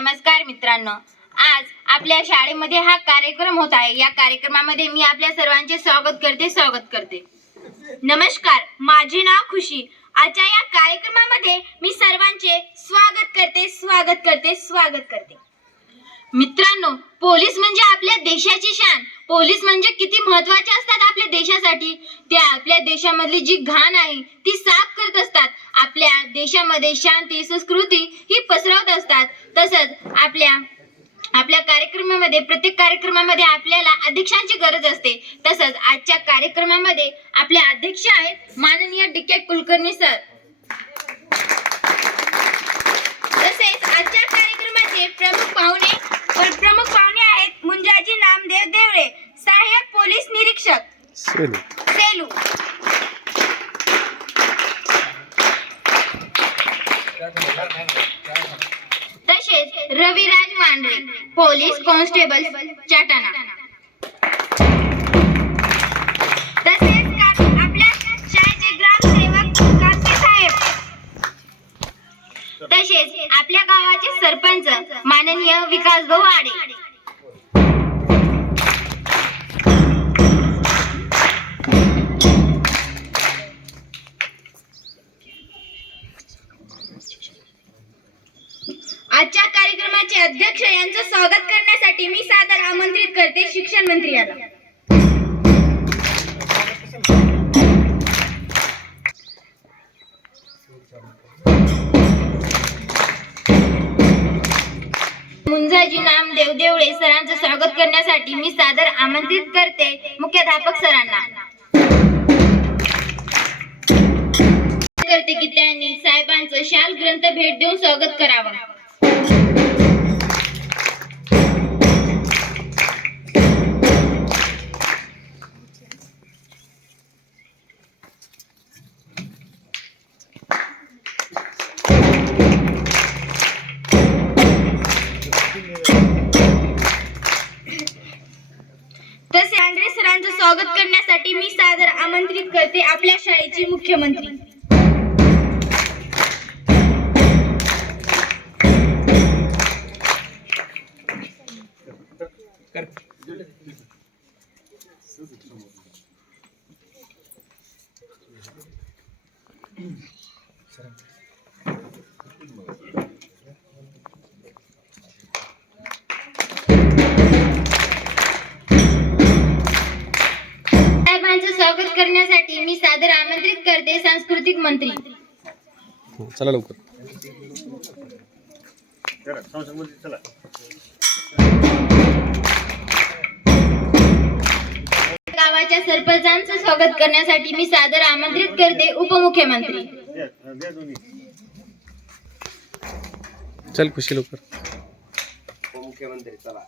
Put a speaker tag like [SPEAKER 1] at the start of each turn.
[SPEAKER 1] नमस्कार मित्रांनो. आज आपल्या शाळेमध्ये हा कार्यक्रम होत आहे. या कार्यक्रमामध्ये मी आपल्या सर्वांचे स्वागत करते स्वागत करते. नमस्कार माझे नाव खुशी. आजच्या या कार्यक्रमामध्ये मी सर्वांचे स्वागत करते स्वागत करते स्वागत करते. मित्रांनो पोलीस म्हणजे आपल्या देशाची शान. पोलीस म्हणजे किती महत्त्वाचे असतात आपल्या देशासाठी. ते आपल्या देशामधली जी घाण आहे ती साफ देशामध्ये शांती संस्कृती ही पसरवत असतात. तसंच आपल्या आपल्या कार्यक्रमामध्ये प्रत्येक कार्यक्रमामध्ये आपल्याला अध्यक्षांची गरज असते. तसंच आजच्या कार्यक्रमामध्ये आपले अध्यक्ष आहेत माननीय डी के कुलकर्णी सर. तसेच आजच्या कार्यक्रमाचे प्रमुख पाहुणे प्रमुख पाहुणे आहेत मुंजाजी नामदेव देवळे सहाय्यक पोलीस निरीक्षक.
[SPEAKER 2] सेलू
[SPEAKER 1] सेलू तसेच रविराज मांढरे पोलीस कॉन्स्टेबल चाटाणा तसेच आपल्या शाळेचे ग्रामसेवक कापसे साहेब. तसेच आपल्या गावाचे सरपंच माननीय विकास भाऊ आडे. आजच्या कार्यक्रमाचे अध्यक्ष यांचं स्वागत करण्यासाठी मी सादर आमंत्रित करते शिक्षण मंत्री याला मुंजाजी नामदेव देवळे सरांचं स्वागत करण्यासाठी मी सादर आमंत्रित करते मुख्याध्यापक सरांना. करते की त्यांनी साहेबांचं शाल ग्रंथ भेट देऊन स्वागत करावं. तसे आंध्रे सरांचं स्वागत करण्यासाठी मी सादर आमंत्रित करते आपल्या शाळेचे मुख्यमंत्री. स्वागत करण्यासाठी मी सादर आमंत्रित करते सांस्कृतिक मंत्री.
[SPEAKER 2] चला लवकर.
[SPEAKER 1] गावाच्या सरपंचांचं स्वागत करण्यासाठी मी सादर आमंत्रित करते उपमुख्यमंत्री.
[SPEAKER 2] चल खुशी लवकर.
[SPEAKER 3] उपमुख्यमंत्री चला.